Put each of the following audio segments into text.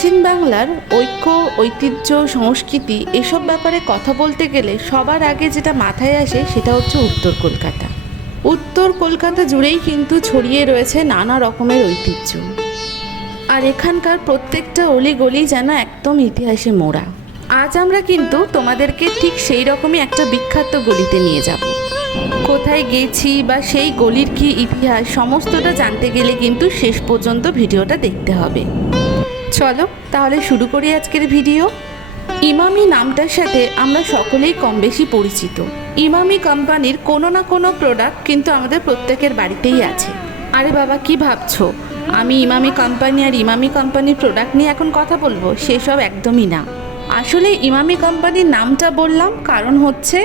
প্রাচীন বাংলার ঐক্য, ঐতিহ্য, সংস্কৃতি এসব ব্যাপারে কথা বলতে গেলে সবার আগে যেটা মাথায় আসে সেটা হচ্ছে উত্তর কলকাতা। উত্তর কলকাতা জুড়েই কিন্তু ছড়িয়ে রয়েছে নানা রকমের ঐতিহ্য, আর এখানকার প্রত্যেকটা অলিগলি যেন একদম ইতিহাসে মোড়া। আজ আমরা কিন্তু তোমাদেরকে ঠিক সেই রকমই একটা বিখ্যাত গলিতে নিয়ে যাব। কোথায় গেছি বা সেই গলির কী ইতিহাস সমস্তটা জানতে গেলে কিন্তু শেষ পর্যন্ত ভিডিওটা দেখতে হবে। চলো তাহলে শুরু করি আজকের ভিডিও। ইমামি নামটার সাথে আমরা সকলেই কম বেশি পরিচিত। ইমামি কোম্পানির কোনো না কোনো প্রোডাক্ট কিন্তু আমাদের প্রত্যেকের বাড়িতেই আছে। আরে বাবা, কি ভাবছো আমি ইমামি কোম্পানি আর ইমামি কোম্পানির প্রোডাক্ট নিয়ে এখন কথা বলবো? সেসব একদমই না। আসলে ইমামি কোম্পানির নামটা বললাম কারণ হচ্ছে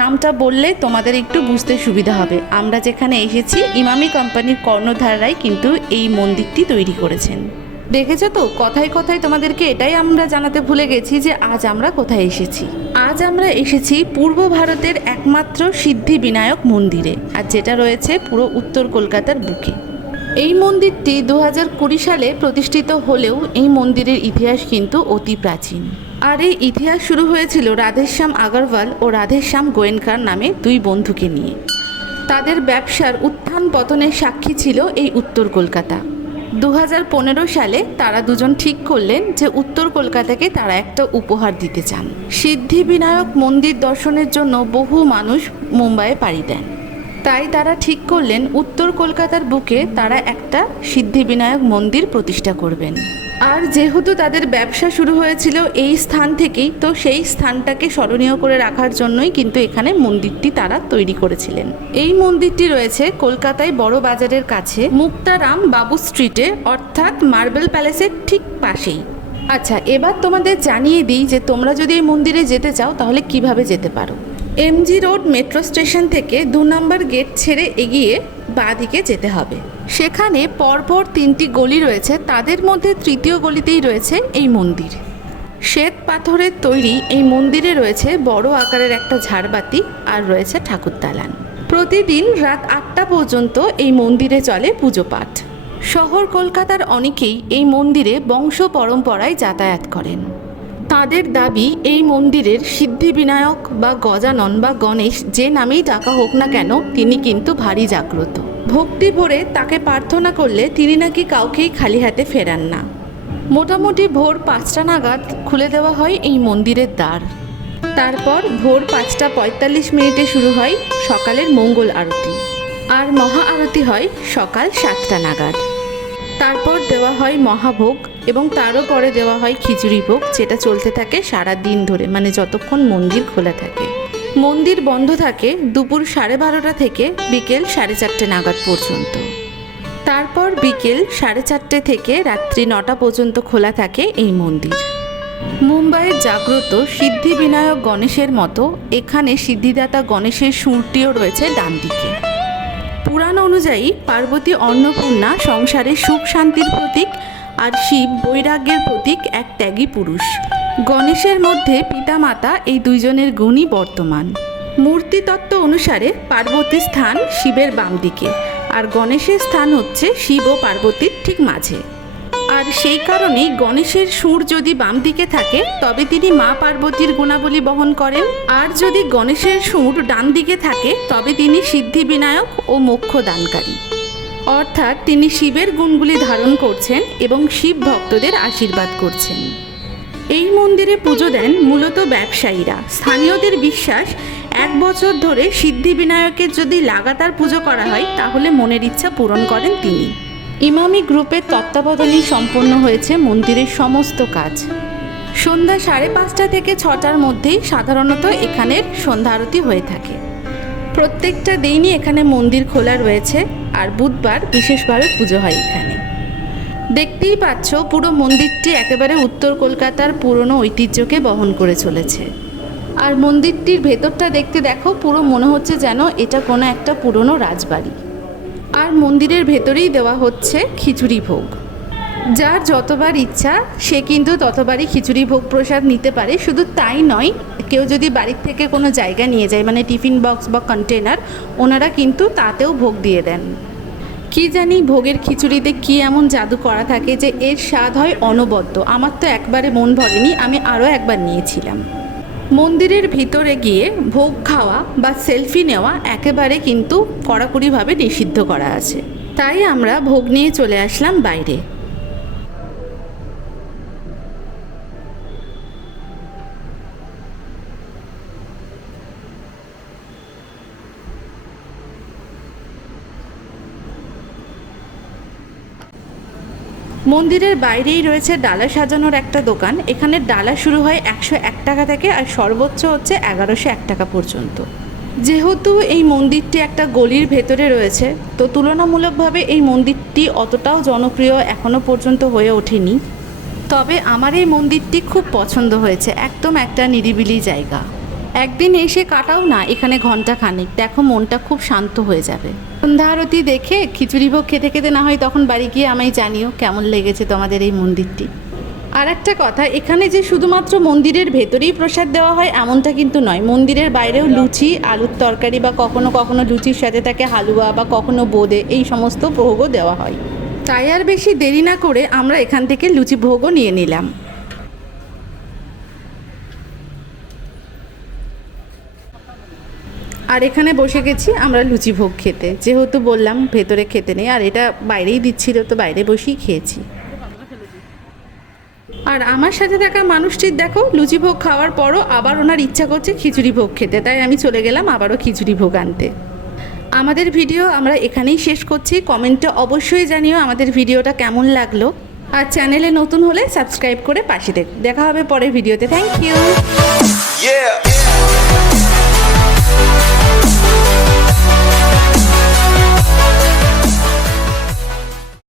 নামটা বললে তোমাদের একটু বুঝতে সুবিধা হবে। আমরা যেখানে এসেছি ইমামি কোম্পানির কর্ণধাররাই কিন্তু এই মন্দিরটি তৈরি করেছেন। দেখেছো তো, কথায় কথায় তোমাদেরকে এটাই আমরা জানাতে ভুলে গেছি যে আজ আমরা কোথায় এসেছি। আজ আমরা এসেছি পূর্ব ভারতের একমাত্র সিদ্ধিবিনায়ক মন্দিরে, আর যেটা রয়েছে পুরো উত্তর কলকাতার বুকে। এই মন্দিরটি 2020 সালে প্রতিষ্ঠিত হলেও এই মন্দিরের ইতিহাস কিন্তু অতি প্রাচীন। আর এই ইতিহাস শুরু হয়েছিল রাধেশ্যাম আগরওয়াল ও রাধেশ্যাম গোয়েনকার নামে দুই বন্ধুকে নিয়ে। তাদের ব্যবসার উত্থান পতনের সাক্ষী ছিল এই উত্তর কলকাতা। 2015 সালে তারা দুজন ঠিক করলেন যে উত্তর কলকাতাকে তারা একটা উপহার দিতে চান। সিদ্ধিবিনায়ক মন্দির দর্শনের জন্য বহু মানুষ মুম্বাইয়ে পাড়ি দেন, তাই তারা ঠিক করলেন উত্তর কলকাতার বুকে তারা একটা সিদ্ধিবিনায়ক মন্দির প্রতিষ্ঠা করবেন। আর যেহেতু তাদের ব্যবসা শুরু হয়েছিল এই স্থান থেকেই, তো সেই স্থানটাকে স্মরণীয় করে রাখার জন্যই কিন্তু এখানে মন্দিরটি তারা তৈরি করেছিলেন। এই মন্দিরটি রয়েছে কলকাতায় বড় বাজারের কাছে মুক্তারাম বাবু স্ট্রিটে, অর্থাৎ মার্বেল প্যালেসের ঠিক পাশেই। আচ্ছা, এবার তোমাদের জানিয়ে দিই যে তোমরা যদি এই মন্দিরে যেতে চাও তাহলে কিভাবে যেতে পারো। এমজি রোড মেট্রো স্টেশন থেকে 2 নম্বর গেট ছেড়ে এগিয়ে বাঁ দিকে যেতে হবে। সেখানে পরপর 3টি গলি রয়েছে, তাদের মধ্যে তৃতীয় গলিতেই রয়েছে এই মন্দির। শ্বেত পাথরের তৈরি এই মন্দিরে রয়েছে বড় আকারের একটা ঝাড়বাতি আর রয়েছে ঠাকুর দালান। প্রতিদিন রাত 8টা পর্যন্ত এই মন্দিরে চলে পুজো পাঠ। শহর কলকাতার অনেকেই এই মন্দিরে বংশ পরম্পরায় যাতায়াত করেন। তাদের দাবি এই মন্দিরের সিদ্ধিবিনায়ক বা গজানন বা গণেশ যে নামেই ডাকা হোক না কেন, তিনি কিন্তু ভারী জাগ্রত। ভক্তি ভরে তাকে প্রার্থনা করলে তিনি নাকি কাউকেই খালি হাতে ফেরান না। মোটামুটি ভোর 5টা নাগাদ খুলে দেওয়া হয় এই মন্দিরের দ্বার। তারপর ভোর 5টা 45 শুরু হয় সকালের মঙ্গল আরতি, আর মহা আরতি হয় সকাল 7টা নাগাদ। তারপর দেওয়া হয় মহাভোগ এবং তারও পরে দেওয়া হয় খিচুড়ি ভোগ, যেটা চলতে থাকে সারা দিন ধরে, মানে যতক্ষণ মন্দির খোলা থাকে। মন্দির বন্ধ থাকে দুপুর 12:30 থেকে বিকেল 4:30 নাগাদ পর্যন্ত। তারপর বিকেল 4:30 থেকে রাত্রি 9টা পর্যন্ত খোলা থাকে এই মন্দির। মুম্বাইয়ের জাগ্রত সিদ্ধিবিনায়ক গণেশের মতো এখানে সিদ্ধিদাতা গণেশের সুরটিও রয়েছে ডান দিকে। পুরাণ অনুযায়ী পার্বতী অন্নপূর্ণা সংসারে সুখ শান্তির প্রতীক, আর শিব বৈরাগ্যের প্রতীক, এক ত্যাগী পুরুষ। গণেশের মধ্যে পিতামাতা এই দুইজনের গুণই বর্তমান। মূর্তিতত্ত্ব অনুসারে পার্বতীর স্থান শিবের বাম দিকে, আর গণেশের স্থান হচ্ছে শিব ও পার্বতীর ঠিক মাঝে। আর সেই কারণেই গণেশের সুর যদি বাম দিকে থাকে তবে তিনি মা পার্বতীর গুণাবলী বহন করেন, আর যদি গণেশের সুর ডান দিকে থাকে তবে তিনি সিদ্ধিবিনায়ক ও মোক্ষ দানকারী, অর্থাৎ তিনি শিবের গুণগুলি ধারণ করছেন এবং শিব ভক্তদের আশীর্বাদ করছেন। এই মন্দিরে পুজো দেন মূলত ব্যবসায়ীরা। স্থানীয়দের বিশ্বাস 1 বছর ধরে সিদ্ধিবিনায়কের যদি লাগাতার পুজো করা হয় তাহলে মনের ইচ্ছা পূরণ করেন তিনি। ইমামি গ্রুপের তত্ত্বাবধানেই সম্পন্ন হয়েছে মন্দিরের সমস্ত কাজ। সন্ধ্যা 5:30 থেকে 6টার মধ্যেই সাধারণত এখানের সন্ধ্যা আরতি হয়ে থাকে। প্রত্যেকটা দিনই এখানে মন্দির খোলা রয়েছে, আর বুধবার বিশেষভাবে পুজো হয় এখানে। দেখতেই পাচ্ছ পুরো মন্দিরটি একেবারে উত্তর কলকাতার পুরনো ঐতিহ্যকে বহন করে চলেছে। আর মন্দিরটির ভেতরটা দেখতে দেখো, পুরো মনে হচ্ছে যেন এটা কোনো একটা পুরনো রাজবাড়ি। আর মন্দিরের ভেতরেই দেওয়া হচ্ছে খিচুড়ি ভোগ। যার যতবার ইচ্ছা সে কিন্তু ততবারই খিচুড়ি ভোগ প্রসাদ নিতে পারে। শুধু তাই নয়, কেউ যদি বাড়ির থেকে কোনো জায়গা নিয়ে যায়, মানে টিফিন বক্স বা কন্টেনার, ওনারা কিন্তু তাতেও ভোগ দিয়ে দেন। কি জানি ভোগের খিচুড়িতে কি এমন জাদু করা থাকে যে এর স্বাদ হয় অনবদ্য। আমার তো একবারে মন ভরেনি, আমি আরও একবার নিয়েছিলাম। মন্দিরের ভিতরে গিয়ে ভোগ খাওয়া বা সেলফি নেওয়া একেবারে কিন্তু কড়াকড়িভাবে নিষিদ্ধ করা আছে, তাই আমরা ভোগ নিয়ে চলে আসলাম বাইরে। মন্দিরের বাইরেই রয়েছে ডালা সাজানোর একটা দোকান। এখানে ডালা শুরু হয় 101 টাকা থেকে আর সর্বোচ্চ হচ্ছে 1101 টাকা পর্যন্ত। যেহেতু এই মন্দিরটি একটা গলির ভেতরে রয়েছে, তো তুলনামূলকভাবে এই মন্দিরটি অতটাও জনপ্রিয় এখনও পর্যন্ত হয়ে ওঠেনি। তবে আমার এই মন্দিরটি খুব পছন্দ হয়েছে, একদম একটা নিরিবিলি জায়গা। একদিন এসে কাটাও না এখানে ঘন্টা খানিক, দেখো মনটা খুব শান্ত হয়ে যাবে। সন্ধ্যা আরতি দেখে খিচুড়ি ভোগ খেতে খেতে না হয় তখন বাড়ি গিয়ে আমায় জানিও কেমন লেগেছে তোমাদের এই মন্দিরটি। আর একটা কথা, এখানে যে শুধুমাত্র মন্দিরের ভেতরেই প্রসাদ দেওয়া হয় এমনটা কিন্তু নয়, মন্দিরের বাইরেও লুচি, আলুর তরকারি বা কখনো কখনো লুচির সাথে থাকে হালুয়া বা কখনো বোঁদে, এই সমস্ত ভোগও দেওয়া হয়। তাই আর বেশি দেরি না করে আমরা এখান থেকে লুচি ভোগও নিয়ে নিলাম। আর এখানে বসে গেছি আমরা লুচি ভোগ খেতে, যেহেতু বললাম ভেতরে খেতে নেই আর এটা বাইরেই দিচ্ছিল, তো বাইরে বসেই খেয়েছি। আর আমার সাথে থাকা মানুষটির দেখো লুচি ভোগ খাওয়ার পরও আবার ওনার ইচ্ছা করছে খিচুড়ি ভোগ খেতে, তাই আমি চলে গেলাম আবারও খিচুড়ি ভোগ আনতে। আমাদের ভিডিও আমরা এখানেই শেষ করছি। কমেন্টে অবশ্যই জানিও আমাদের ভিডিওটা কেমন লাগলো, আর চ্যানেলে নতুন হলে সাবস্ক্রাইব করে পাশে দেখা হবে পরের ভিডিওতে। Thank you.